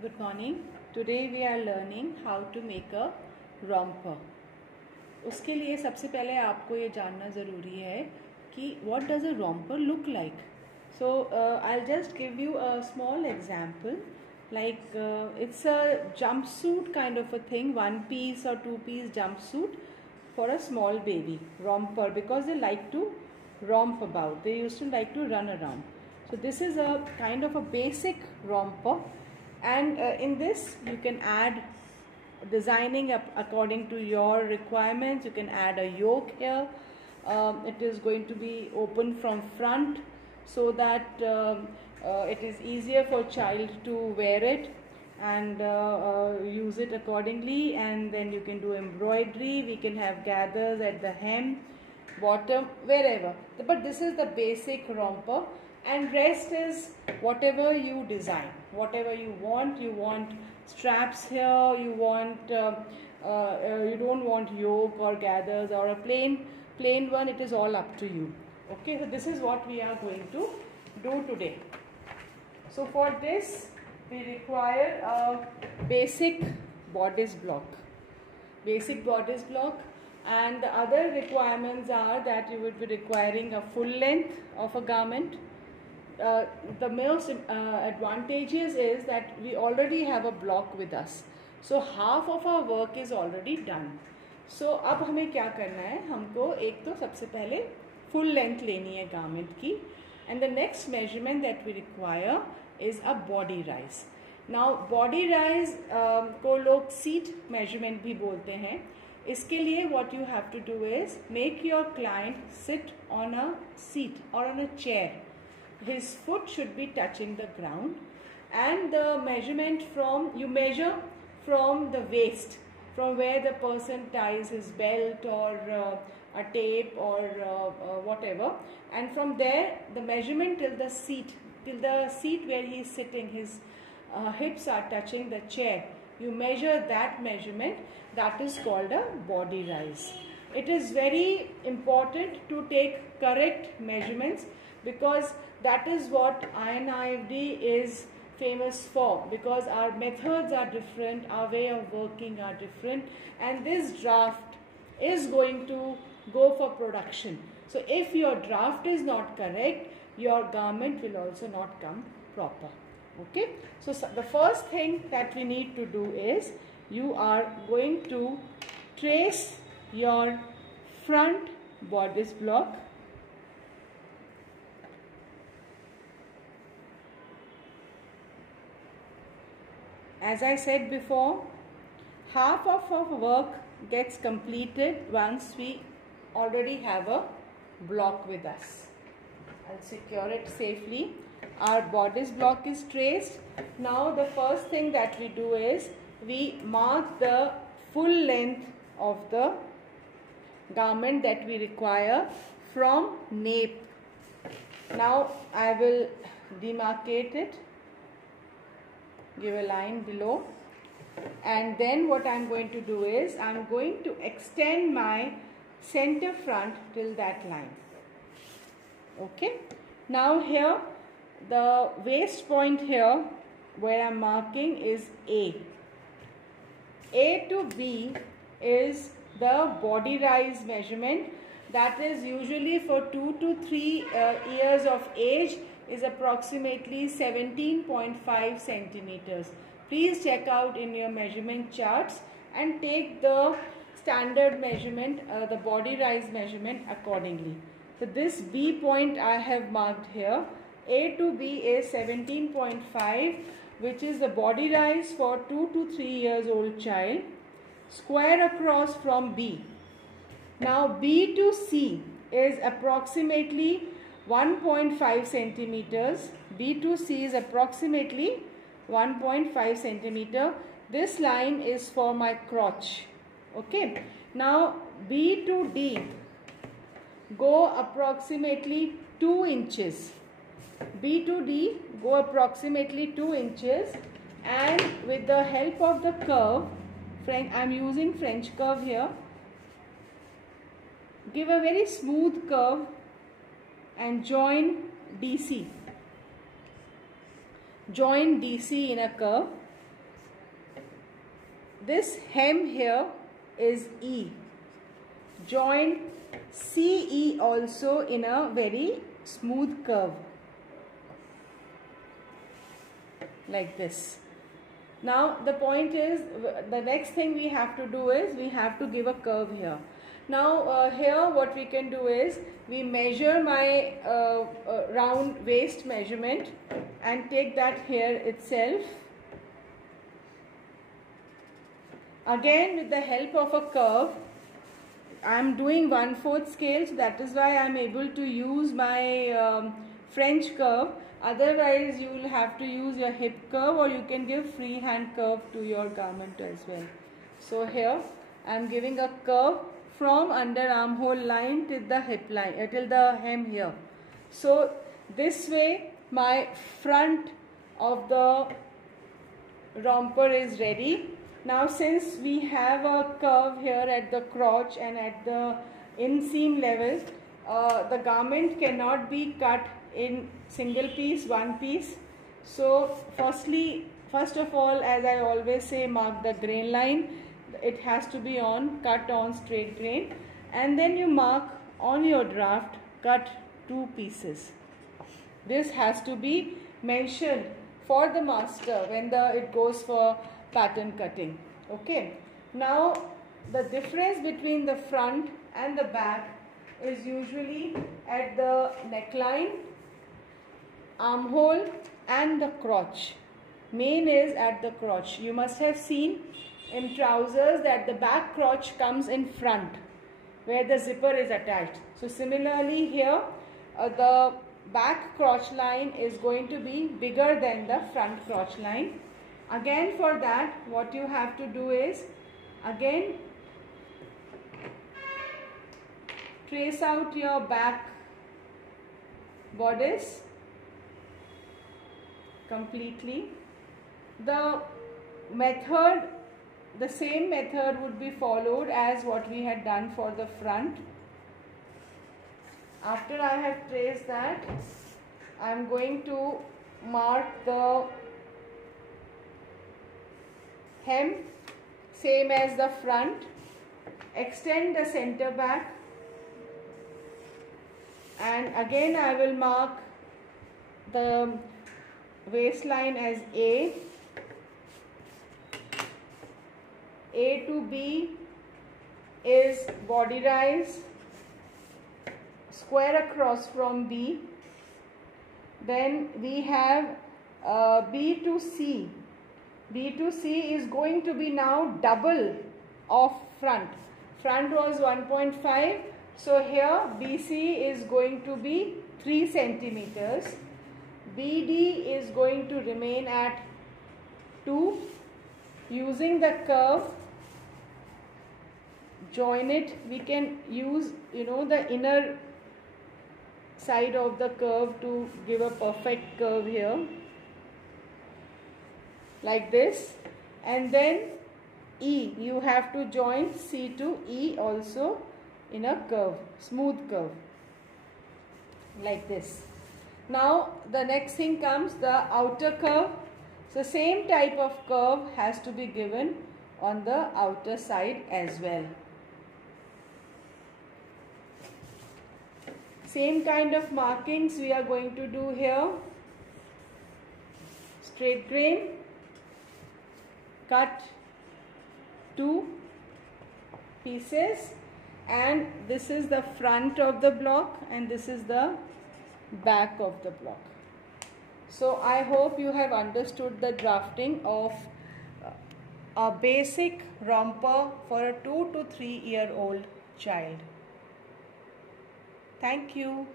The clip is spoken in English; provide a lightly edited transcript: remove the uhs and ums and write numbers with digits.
Good morning. Today we are learning how to make a romper. उसके लिए सबसे पहले आपको ये जानना ज़रूरी है कि what does a romper look like. So I'll just give you a small example. Like it's a jumpsuit kind of a thing, one piece or two piece jumpsuit for a small baby. Romper, because they like to romp about. They used to like to run around. So this is a kind of a basic romper. And in this you can add designing according to your requirements. You can add a yoke here. It is going to be open from front so that it is easier for child to wear it and use it accordingly. And then you can do embroidery. We can have gathers at the hem, bottom, wherever. But this is the basic romper, and rest is whatever you design, whatever you want. You want straps here, you want you don't want yoke or gathers or a plain one. It is all up to you. Okay, so this is what we are going to do today. So for this we require a basic bodice block, and the other requirements are that you would be requiring a full length of a garment. The most advantageous is that we already have a block with us, so half of our work is already done. So अब हमें क्या करना है, हमको एक तो सबसे पहले full length लेनी है garment की, and the next measurement that we require is a body rise. Now body rise को लोग seat measurement भी बोलते हैं. इसके लिए what you have to do is make your client sit on a seat or on a chair. His foot should be touching the ground, and the measurement you measure from the waist, from where the person ties his belt or a tape or whatever, and from there the measurement till the seat where he is sitting, his hips are touching the chair. You measure that measurement. That is called a body rise. It is very important to take correct measurements, because that is what INIFD is famous for, because our methods are different, our way of working are different, and this draft is going to go for production. So if your draft is not correct, your garment will also not come proper. Okay, so the first thing that we need to do is you are going to trace your front bodice block. As I said before, half of our work gets completed once we already have a block with us. I'll secure it safely. Our bodice block is traced. Now the first thing that we do is we mark the full length of the garment that we require from nape. Now I will demarcate it, give a line below, and then what I am going to do is I am going to extend my center front till that line. Okay, now here the waist point here where I am marking is A. A to B is the body rise measurement. That is usually for 2 to 3 years of age, is approximately 17.5 centimeters. Please check out in your measurement charts and take the standard measurement, the body rise measurement accordingly. So this B point I have marked here. A to B is 17.5, which is the body rise for 2 to 3 years old child. Square across from B. Now B to C is approximately 1.5 centimeters. B to C is approximately 1.5 centimeter. This line is for my crotch. Okay. Now B to D go approximately 2 inches. B to D go approximately 2 inches, and with the help of the curve, I am using French curve here, give a very smooth curve and join DC. Join DC in a curve. this hem here is E. Join CE also in a very smooth curve like this. Now the point is, the next thing we have to do is we have to give a curve here. Now here what we can do is we measure my round waist measurement and take that here itself. Again, with the help of a curve, I am doing 1/4 scale, so that is why I am able to use my French curve. Otherwise, you will have to use your hip curve, or you can give freehand curve to your garment as well. So here I am giving a curve from under armhole line till the hip line, till the hem here. So this way my front of the romper is ready. Now since we have a curve here at the crotch and at the inseam level, the garment cannot be cut in single piece, one piece. So first of all, as I always say, mark the grain line. It has to be cut on straight grain, and then you mark on your draft, cut 2 pieces. This has to be mentioned for the master when it goes for pattern cutting. Okay. Now the difference between the front and the back is usually at the neckline, armhole and the crotch. Main is at the crotch. You must have seen in trousers that the back crotch comes in front where the zipper is attached. So similarly here the back crotch line is going to be bigger than the front crotch line. Again, for that what you have to do is again trace out your back bodice completely. The same method would be followed as what we had done for the front. After I have traced that, I am going to mark the hem same as the front, extend the center back, and again I will mark the waistline as A to B is body rise, square across from B. Then we have B to C. B to C is going to be now double of front. Front was 1.5, so here BC is going to be 3 centimeters. BD is going to remain at 2. Using the curve, join it. We can use the inner side of the curve to give a perfect curve here like this, and then E, you have to join C to E also in a curve, smooth curve like this. Now the next thing comes the outer curve. So same type of curve has to be given on the outer side as well. Same kind of markings we are going to do here. Straight grain, cut 2 pieces, and this is the front of the block and this is the back of the block. So I hope you have understood the drafting of a basic romper for a 2 to 3 year old child. Thank you.